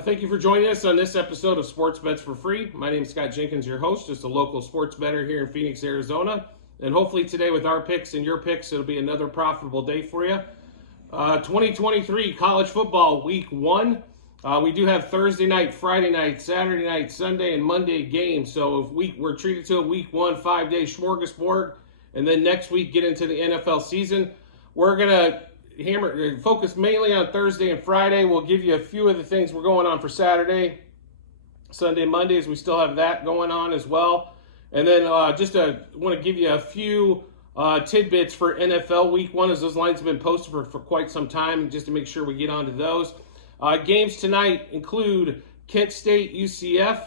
Thank you for joining us on this episode of Sports Bets for Free. My name is Scott Jenkins, your host, just a local sports bettor here in Phoenix, Arizona. And hopefully today with our picks and your picks, it'll be another profitable day for you. 2023 college football week 1. We do have Thursday night, Friday night, Saturday night, Sunday, and Monday games. So we're treated to a week 1 5-day smorgasbord. And then next week get into the NFL season. We're going to focus mainly on Thursday and Friday. We'll give you a few of the things we're going on for Saturday, Sunday, Mondays. We still have that going on as well. And then want to give you a few tidbits for NFL week 1, as those lines have been posted for quite some time, just to make sure we get onto those. Games tonight include Kent State, UCF,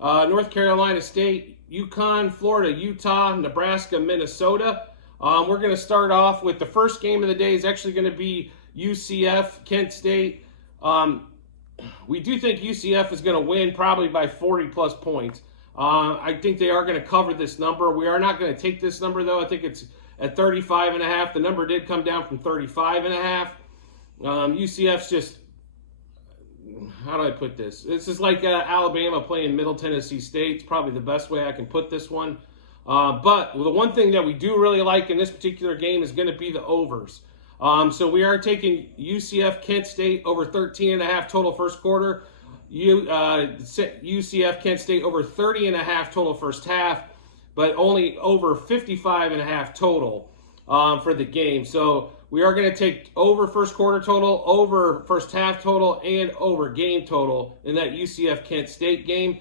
North Carolina State, UConn, Florida, Utah, Nebraska, Minnesota. We're going to start off with the first game of the day is actually going to be UCF, Kent State. We do think UCF is going to win probably by 40-plus points. I think they are going to cover this number. We are not going to take this number, though. I think it's at 35.5. The number did come down from 35.5. UCF's just, how do I put this? This is like Alabama playing Middle Tennessee State. It's probably the best way I can put this one. But the one thing that we do really like in this particular game is going to be the overs. So we are taking UCF Kent State over 13.5 total first quarter. UCF Kent State over 30.5 total first half, but only over 55.5 total for the game. So we are going to take over first quarter total, over first half total, and over game total in that UCF Kent State game.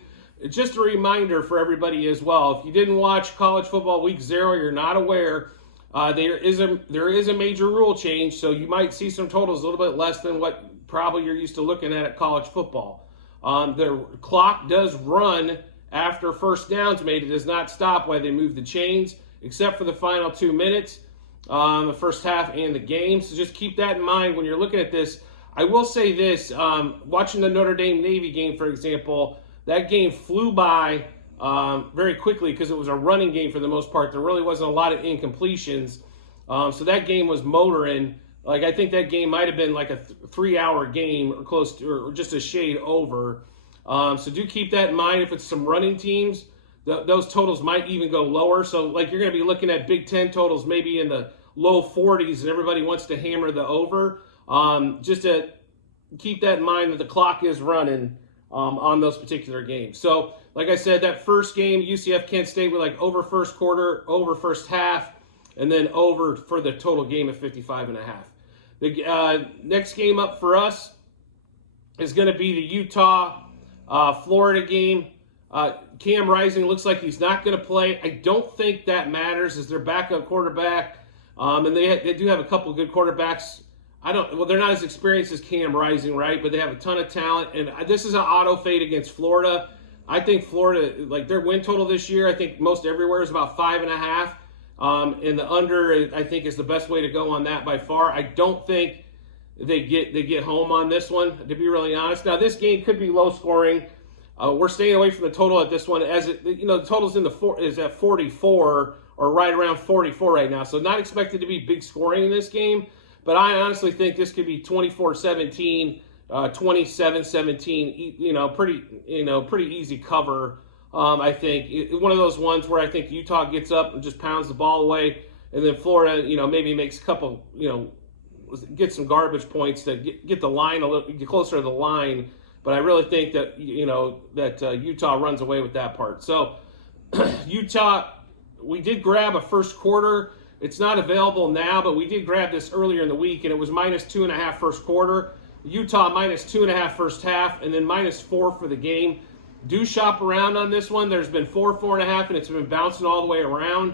Just a reminder for everybody as well, if you didn't watch College Football Week 0, you're not aware, there is a major rule change, so you might see some totals a little bit less than what probably you're used to looking at college football. The clock does run after first down's made. It does not stop while they move the chains, except for the final 2 minutes, the first half and the game. So just keep that in mind when you're looking at this. I will say this, watching the Notre Dame Navy game, for example, that game flew by very quickly because it was a running game for the most part. There really wasn't a lot of incompletions. So that game was motoring. Like, I think that game might have been like a 3-hour game or close to, or just a shade over. So do keep that in mind. If it's some running teams, those totals might even go lower. So, like, you're going to be looking at Big Ten totals maybe in the low 40s, and everybody wants to hammer the over. Just to keep that in mind that the clock is running on those particular games. So, like I said, that first game, UCF Kent State, we like over first quarter, over first half, and then over for the total game of 55.5. The next game up for us is going to be the Utah Florida game. Cam Rising looks like he's not going to play. I don't think that matters as their backup quarterback, and they do have a couple of good quarterbacks. They're not as experienced as Cam Rising, right? But they have a ton of talent, and this is an auto fade against Florida. I think Florida, like their win total this year, I think most everywhere is about 5.5. And the under, I think, is the best way to go on that by far. I don't think they get home on this one, to be really honest. Now, this game could be low scoring. We're staying away from the total at this one, as the total's is at 44 or right around 44 right now. So not expected to be big scoring in this game. But I honestly think this could be 24-17, 27-17. Pretty easy cover. I think one of those ones where I think Utah gets up and just pounds the ball away, and then Florida, maybe makes a couple, get some garbage points to get the line get closer to the line. But I really think that Utah runs away with that part. So Utah, we did grab a first quarter. It's not available now, but we did grab this earlier in the week, and it was -2.5 first quarter. Utah -2.5 first half, and then -4 for the game. Do shop around on this one. There's been 4.5, and it's been bouncing all the way around.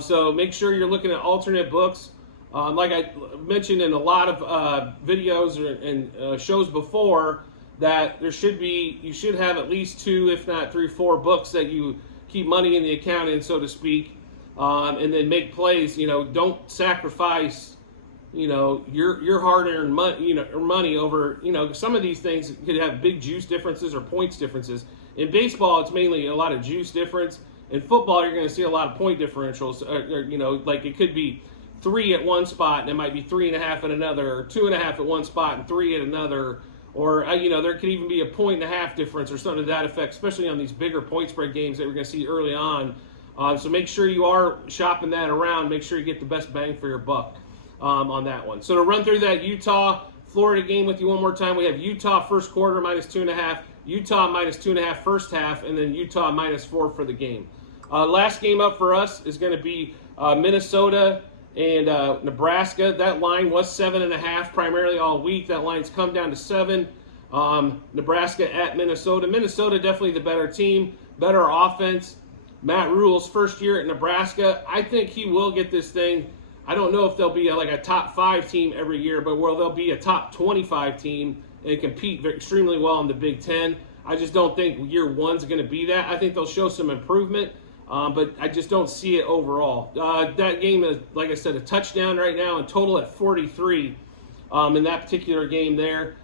So make sure you're looking at alternate books. Like I mentioned in a lot of videos and shows before, that you should have at least 2, if not 3, 4 books that you keep money in the account in, so to speak. And then make plays. Don't sacrifice, your hard-earned money over, some of these things could have big juice differences or points differences. In baseball, it's mainly a lot of juice difference. In football, you're going to see a lot of point differentials. Like it could be 3 at one spot and it might be 3.5 at another, or 2.5 at one spot and 3 at another, or there could even be a 1.5 difference or something to that effect, especially on these bigger point spread games that we're going to see early on. So make sure you are shopping that around. Make sure you get the best bang for your buck on that one. So to run through that Utah-Florida game with you one more time, we have Utah first quarter -2.5, Utah -2.5 first half, and then Utah -4 for the game. Last game up for us is going to be Minnesota and Nebraska. That line was 7.5 primarily all week. That line's come down to 7. Nebraska at Minnesota. Minnesota definitely the better team, better offense. Matt Rule's first year at Nebraska. I think he will get this thing. I don't know if they'll be like a top 5 team every year, but where they'll be a top 25 team and compete extremely well in the Big Ten. I just don't think year one's going to be that. I think they'll show some improvement, but I just don't see it overall. That game is, like I said, a touchdown right now and total at 43 in that particular game there.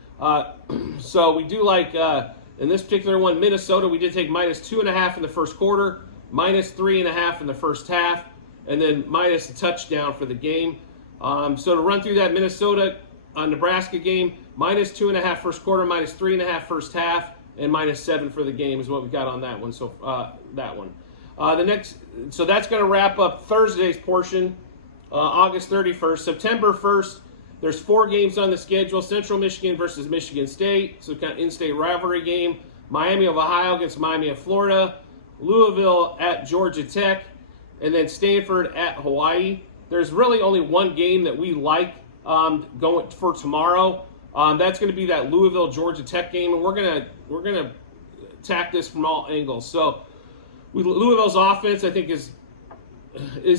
So we do like, in this particular one, Minnesota, we did take -2.5 in the first quarter, -3.5 in the first half, and then minus a touchdown for the game. So to run through that Minnesota-Nebraska game, -2.5 first quarter, -3.5 first half, and -7 for the game is what we got on that one. So that one. So that's going to wrap up Thursday's portion, August 31st. September 1st, there's 4 games on the schedule. Central Michigan versus Michigan State, so kind of in-state rivalry game. Miami of Ohio against Miami of Florida. Louisville at Georgia Tech, and then Stanford at Hawaii. There's really only one game that we like going for tomorrow. That's going to be that Louisville Georgia Tech game, and we're gonna attack this from all angles. So Louisville's offense, I think, is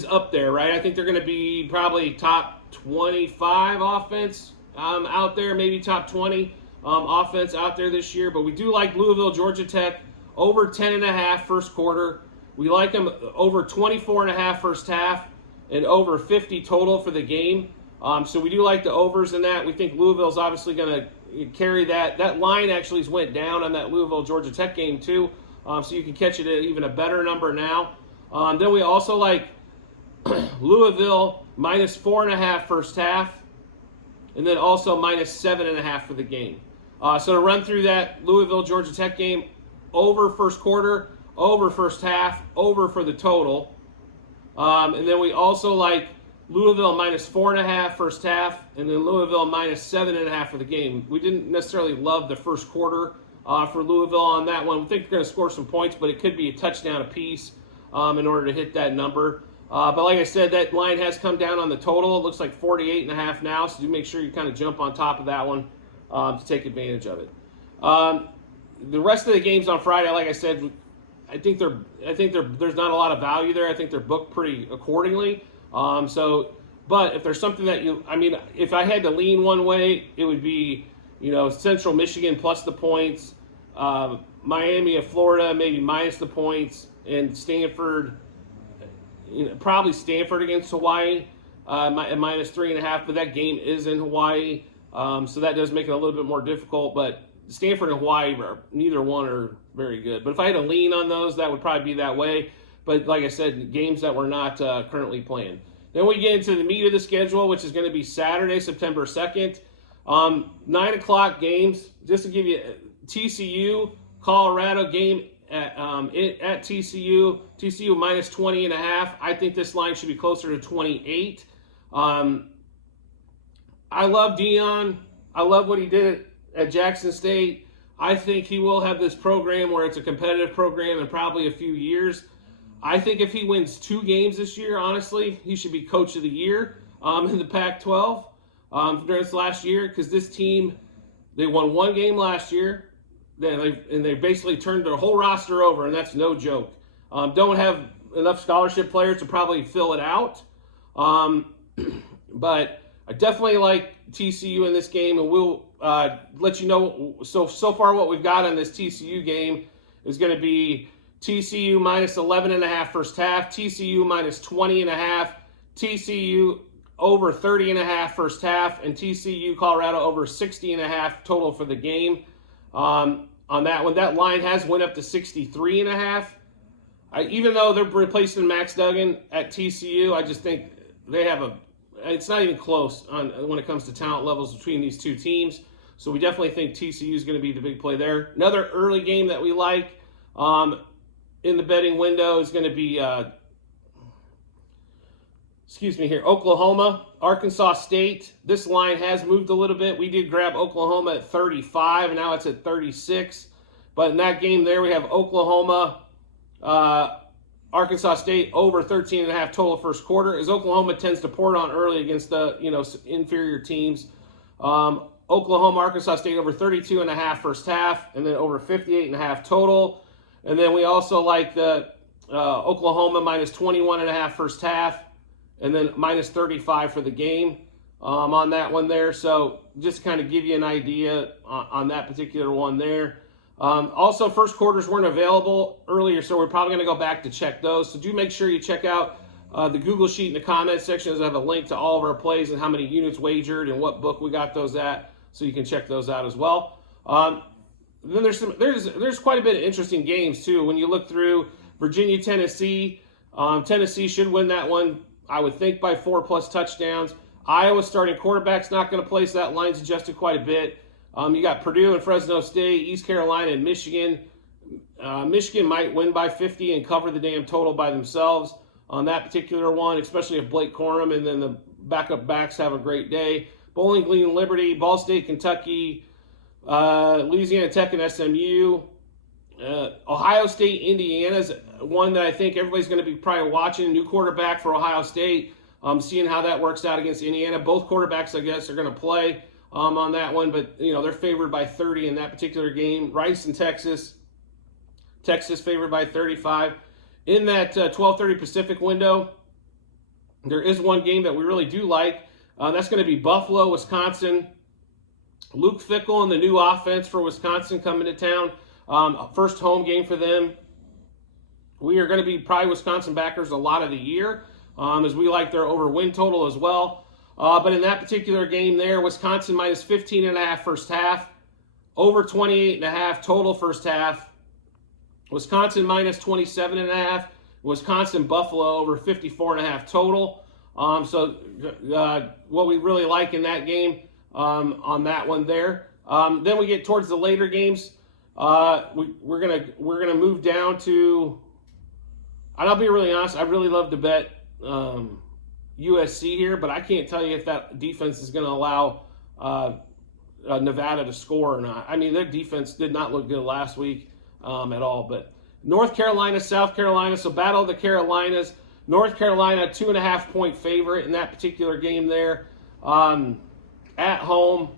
up there, right? I think they're going to be probably top 25 offense out there, maybe top 20 offense out there this year. But we do like Louisville Georgia Tech over 10.5 first quarter. We like them over 24.5 first half and over 50 total for the game. So we do like the overs in that. We think Louisville's obviously going to carry that. That line actually went down on that Louisville Georgia Tech game too. So you can catch it at even a better number now. Then we also like Louisville -4.5 first half, and then also -7.5 for the game. So to run through that Louisville Georgia Tech game, over first quarter, over first half, over for the total. And then we also like Louisville -4.5 first half, and then Louisville -7.5 for the game. We didn't necessarily love the first quarter for Louisville on that one. We think they're going to score some points, but it could be a touchdown apiece in order to hit that number. But like I said, that line has come down on the total. It looks like 48.5 now, so do make sure you kind of jump on top of that one to take advantage of it. The rest of the games on Friday, like I said, I think there's not a lot of value there. I think they're booked pretty accordingly. But if there's something that if I had to lean one way, it would be, Central Michigan plus the points, Miami of Florida maybe minus the points, and Stanford, probably Stanford against Hawaii at -3.5. But that game is in Hawaii, so that does make it a little bit more difficult. But Stanford and Hawaii, neither one are very good. But if I had to lean on those, that would probably be that way. But like I said, games that we're not currently playing. Then we get into the meat of the schedule, which is going to be Saturday, September 2nd. 9 o'clock games. Just to give you TCU, Colorado game at TCU. TCU -20.5. I think this line should be closer to 28. I love Deion. I love what he did at Jackson State. I think he will have this program where it's a competitive program in probably a few years. I think if he wins 2 games this year, honestly, he should be coach of the year in the Pac-12 during this last year, because this team, they won 1 game last year, and they basically turned their whole roster over, and that's no joke. Don't have enough scholarship players to probably fill it out, but I definitely like TCU in this game, and we'll let you know. So far what we've got on this TCU game is going to be TCU -11.5 first half, TCU -20.5, TCU over 30.5 first half, and TCU Colorado over 60.5 total for the game. On that one, that line has went up to 63.5. Even though they're replacing Max Duggan at TCU, I just think they have it's not even close when it comes to talent levels between these two teams. So we definitely think TCU is going to be the big play there. Another early game that we like in the betting window is going to be, Oklahoma, Arkansas State. This line has moved a little bit. We did grab Oklahoma at 35, and now it's at 36. But in that game there, we have Oklahoma, Arkansas State over 13.5 total first quarter, as Oklahoma tends to pour it on early against the inferior teams. Oklahoma, Arkansas State over 32.5 first half, and then over 58.5 total. And then we also like the Oklahoma minus 21.5 first half, and then minus 35 for the game on that one there. So just kind of give you an idea on that particular one there. Also, first quarters weren't available earlier, so we're probably going to go back to check those. So do make sure you check out the Google Sheet in the comments section, as I have a link to all of our plays and how many units wagered and what book we got those at, so you can check those out as well. Then there's quite a bit of interesting games too. When you look through Virginia, Tennessee, Tennessee should win that one, I would think, by 4+ touchdowns. Iowa starting quarterback's not going to play, so that line's adjusted quite a bit. You got Purdue and Fresno State, East Carolina and Michigan. Michigan might win by 50 and cover the damn total by themselves on that particular one, especially if Blake Corum and then the backup backs have a great day. Bowling Green, Liberty, Ball State, Kentucky, Louisiana Tech and SMU. Ohio State, Indiana's one that I think everybody's going to be probably watching. New quarterback for Ohio State, seeing how that works out against Indiana. Both quarterbacks, I guess, are going to play on that one, but they're favored by 30 in that particular game. Rice and Texas favored by 35. In that 12:30 Pacific window, there is one game that we really do like. That's going to be Buffalo, Wisconsin. Luke Fickell and the new offense for Wisconsin coming to town. First home game for them. We are going to be probably Wisconsin backers a lot of the year, as we like their over win total as well. But in that particular game there, Wisconsin minus 15.5 first half, over 28.5 total first half. Wisconsin minus 27.5. Wisconsin Buffalo over 54.5 total. So what we really like in that game on that one there. Then we get towards the later games. We're gonna move down to. And I'll be really honest. I really love to bet USC here, but I can't tell you if that defense is going to allow Nevada to score or not. I mean, their defense did not look good last week at all. But North Carolina, South Carolina, so battle of the Carolinas. North Carolina, 2.5-point favorite in that particular game there. At home,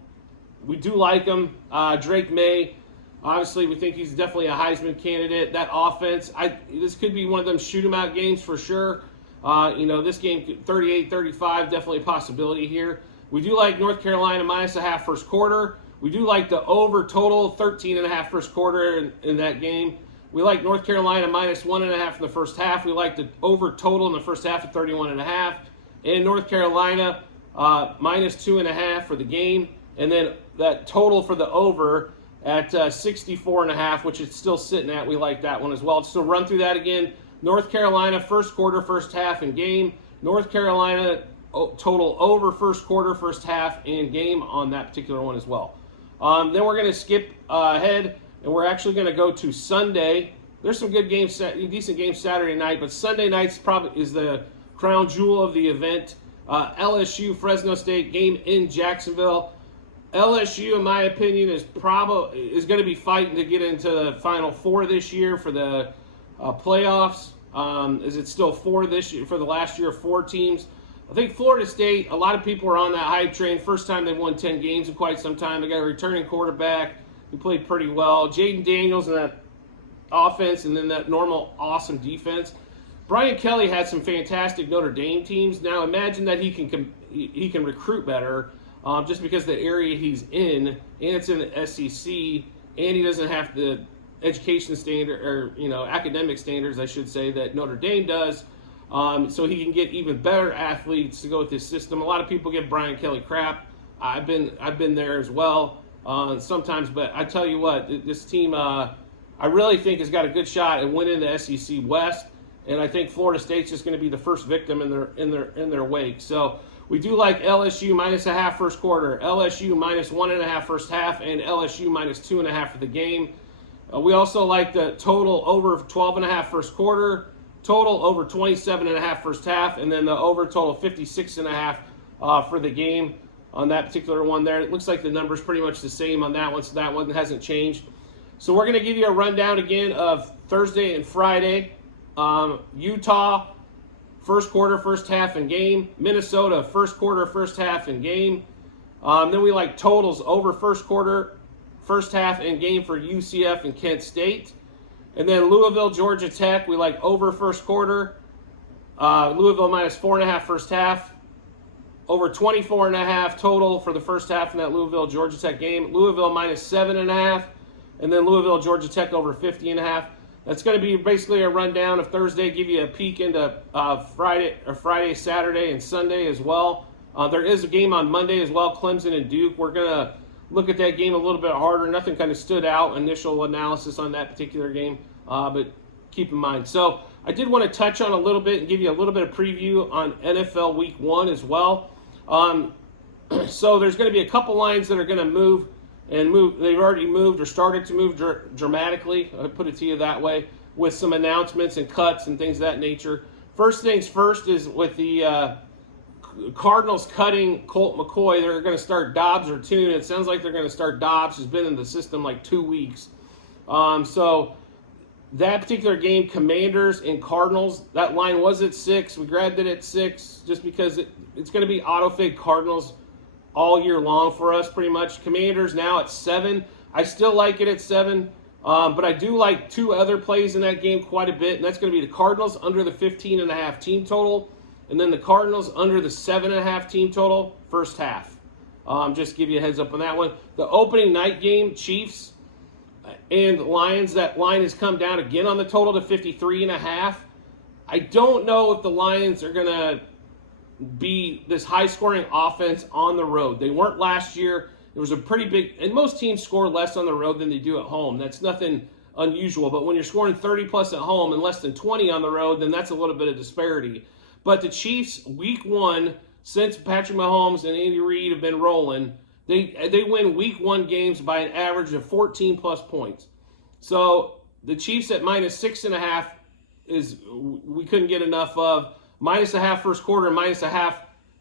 we do like them. Drake May, obviously, we think he's definitely a Heisman candidate. That offense, this could be one of them shoot-'em-out games for sure. This game, 38-35, definitely a possibility here. We do like North Carolina minus a half first quarter. We do like the over total, 13.5 first quarter in that game. We like North Carolina minus 1.5 in the first half. We like the over total in the first half at 31.5. And North Carolina minus 2.5 for the game. And then that total for the over at 64.5, which it's still sitting at. We like that one as well. So run through that again. North Carolina, first quarter, first half, and game. North Carolina total over first quarter, first half, and game on that particular one as well. Then we're going to skip ahead, and we're actually going to go to Sunday. There's some good games, decent games Saturday night, but Sunday night is the crown jewel of the event. LSU, Fresno State game in Jacksonville. LSU, in my opinion, is going to be fighting to get into the Final Four this year for the playoffs. Is it still 4 this year for the last year of 4 teams? I think Florida State, a lot of people are on that hype train. First time they've won 10 games in quite some time. They got a returning quarterback who played pretty well. Jaden Daniels in that offense, and then that normal awesome defense. Brian Kelly had some fantastic Notre Dame teams. Now imagine that he can recruit better, just because the area he's in, and it's in the SEC, and he doesn't have the education standard, or academic standards, I should say, that Notre Dame does. So he can get even better athletes to go with this system. A lot of people give Brian Kelly crap. I've been there as well sometimes, but I tell you what, this team I really think has got a good shot at winning the SEC West, and I think Florida State's just going to be the first victim in their wake. So We do like LSU -0.5 first quarter, LSU -1.5 first half, and LSU -2.5 for the game. We also like the total over 12.5 first quarter, total over 27.5 first half, and then the over total 56.5 for the game on that particular one there. It looks like the number's pretty much the same on that one, so that one hasn't changed. So we're going to give you a rundown again of Thursday and Friday. Utah, first quarter, first half, and game. Minnesota, first quarter, first half, and game. Then we like totals over first quarter, first half, and game for UCF and Kent State. And then Louisville, Georgia Tech, we like over first quarter. Louisville -4.5 first half. Over 24.5 total for the first half in that Louisville, Georgia Tech game. Louisville -7.5. And then Louisville, Georgia Tech over 50.5. That's going to be basically a rundown of Thursday, give you a peek into Friday, Saturday, and Sunday as well. There is a game on Monday as well, Clemson and Duke. We're going to look at that game a little bit harder. Nothing kind of stood out, initial analysis on that particular game, but keep in mind. So I did want to touch on a little bit and give you a little bit of preview on NFL Week 1 as well. So there's going to be a couple lines that are going to move. They've already moved or started to move dramatically, I put it to you that way, with some announcements and cuts and things of that nature. First things first is with the Cardinals cutting Colt McCoy. They're going to start Dobbs or Tune. It sounds like they're going to start Dobbs, who's been in the system like 2 weeks. So that particular game, Commanders and Cardinals, that line was at 6. We grabbed it at 6 just because it's going to be auto-fade Cardinals all year long for us, pretty much. Commanders now at 7. I still like it at 7, but I do like 2 other plays in that game quite a bit, and that's going to be the Cardinals under the 15.5 team total, and then the Cardinals under the 7.5 team total first half. Just give you a heads up on that one. The opening night game, Chiefs and Lions, that line has come down again on the total to 53.5. I don't know if the Lions are going to be this high-scoring offense on the road. They weren't last year. It was a pretty big, and most teams score less on the road than they do at home. That's nothing unusual, but when you're scoring 30-plus at home and less than 20 on the road, then that's a little bit of disparity. But the Chiefs, Week 1, since Patrick Mahomes and Andy Reid have been rolling, they win Week 1 games by an average of 14-plus points. So the Chiefs at -6.5 is we couldn't get enough of. -0.5 first quarter, -0.5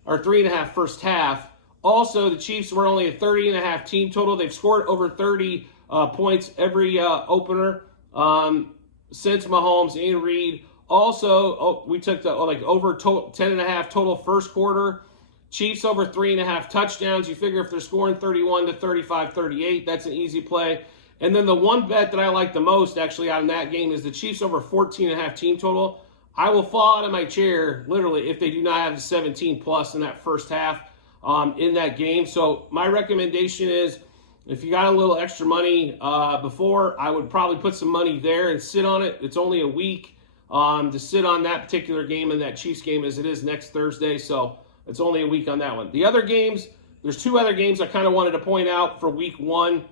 or 3.5 first half. Also, the Chiefs were only a 30.5 team total. They've scored over 30 points every opener since Mahomes and Reid. Also, we took the over 10.5 total first quarter. Chiefs over 3.5 touchdowns. You figure if they're scoring 31 to 35, 38, that's an easy play. And then the one bet that I like the most actually out in that game is the Chiefs over 14.5 team total. I will fall out of my chair, literally, if they do not have the 17-plus in that first half in that game. So my recommendation is, if you got a little extra money before, I would probably put some money there and sit on it. It's only a week to sit on that particular game and that Chiefs game as it is next Thursday. So it's only a week on that one. The other games, there's 2 other games I kind of wanted to point out for Week 1.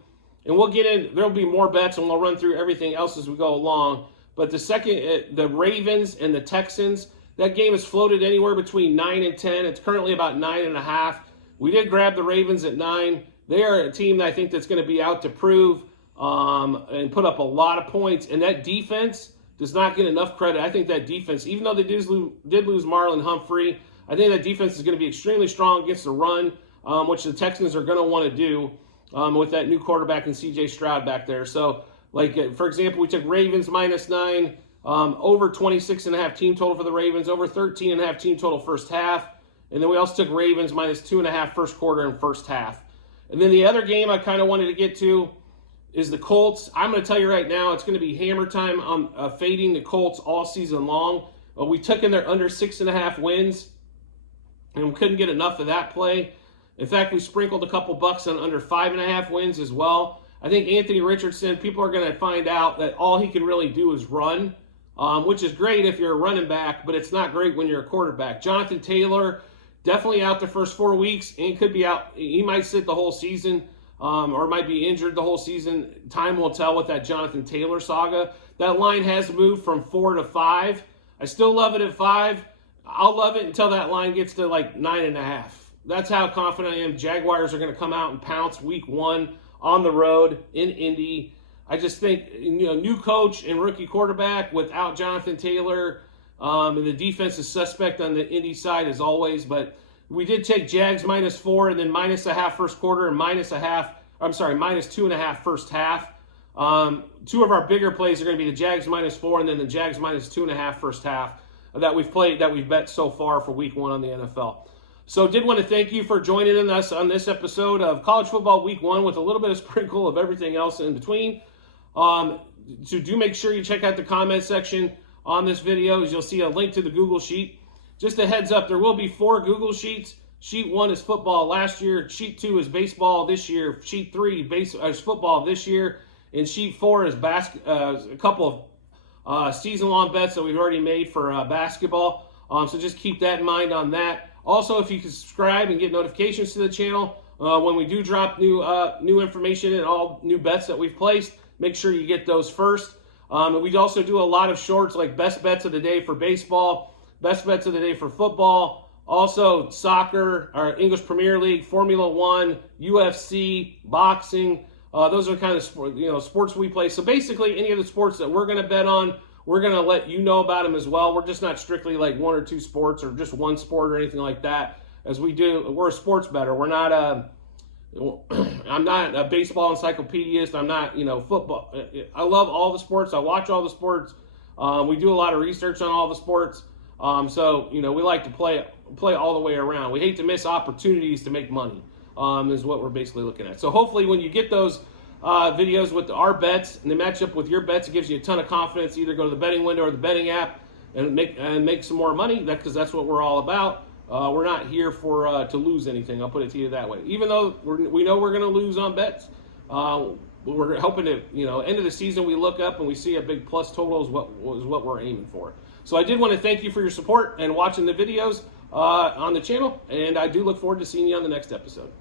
And we'll get in, there'll be more bets, and we'll run through everything else as we go along. But the second, the Ravens and the Texans, that game is floated anywhere between 9 and 10. It's currently about 9.5. We did grab the Ravens at 9. They are a team that I think that's going to be out to prove and put up a lot of points. And that defense does not get enough credit. I think that defense, even though they did lose Marlon Humphrey, I think that defense is going to be extremely strong against the run, which the Texans are going to want to do with that new quarterback and C.J. Stroud back there. So, for example, we took Ravens -9, over 26.5 team total for the Ravens, over 13.5 team total first half. And then we also took Ravens -2.5 first quarter and first half. And then the other game I kind of wanted to get to is the Colts. I'm going to tell you right now, it's going to be hammer time on fading the Colts all season long. We took in their under 6.5 wins, and we couldn't get enough of that play. In fact, we sprinkled a couple bucks on under 5.5 wins as well. I think Anthony Richardson, people are going to find out that all he can really do is run, which is great if you're a running back, but it's not great when you're a quarterback. Jonathan Taylor, definitely out the first 4 weeks and could be out. He might sit the whole season or might be injured the whole season. Time will tell with that Jonathan Taylor saga. That line has moved from 4 to 5. I still love it at 5. I'll love it until that line gets to like 9.5. That's how confident I am. Jaguars are going to come out and pounce week 1 on the road in Indy. I just think, new coach and rookie quarterback without Jonathan Taylor, and the defense is suspect on the Indy side as always. But we did take Jags -4 and then -0.5 first quarter and -2.5 first half. Two of our bigger plays are going to be the Jags -4 and then the Jags -2.5 first half that we've bet so far for week 1 on the NFL. So did want to thank you for joining us on this episode of College Football Week 1 with a little bit of sprinkle of everything else in between. So do make sure you check out the comment section on this video, as you'll see a link to the Google Sheet. Just a heads up, there will be 4 Google Sheets. Sheet 1 is football last year. Sheet 2 is baseball this year. Sheet 3 is football this year. And Sheet 4 is a couple of season-long bets that we've already made for basketball. So just keep that in mind on that. Also, if you can subscribe and get notifications to the channel when we do drop new information and all new bets that we've placed, make sure you get those first. And we also do a lot of shorts like best bets of the day for baseball, best bets of the day for football, also soccer, our English Premier League, Formula 1, UFC, boxing. Those are kind of sports we play. So basically, any of the sports that we're going to bet on, we're going to let you know about them as well. We're just not strictly like 1 or 2 sports or just one sport or anything like that. We're a sports bettor. We're not I'm not a baseball encyclopedist. I'm not, football. I love all the sports. I watch all the sports. We do a lot of research on all the sports. So we like to play all the way around. We hate to miss opportunities to make money, is what we're basically looking at. So hopefully when you get those videos with our bets and they match up with your bets, it gives you a ton of confidence. Either go to the betting window or the betting app and make some more money, because that's what we're all about. We're not here to lose anything. I'll put it to you that way. Even though we know we're going to lose on bets, we're hoping to, end of the season we look up and we see a big plus total is what we're aiming for. So I did want to thank you for your support and watching the videos on the channel, and I do look forward to seeing you on the next episode.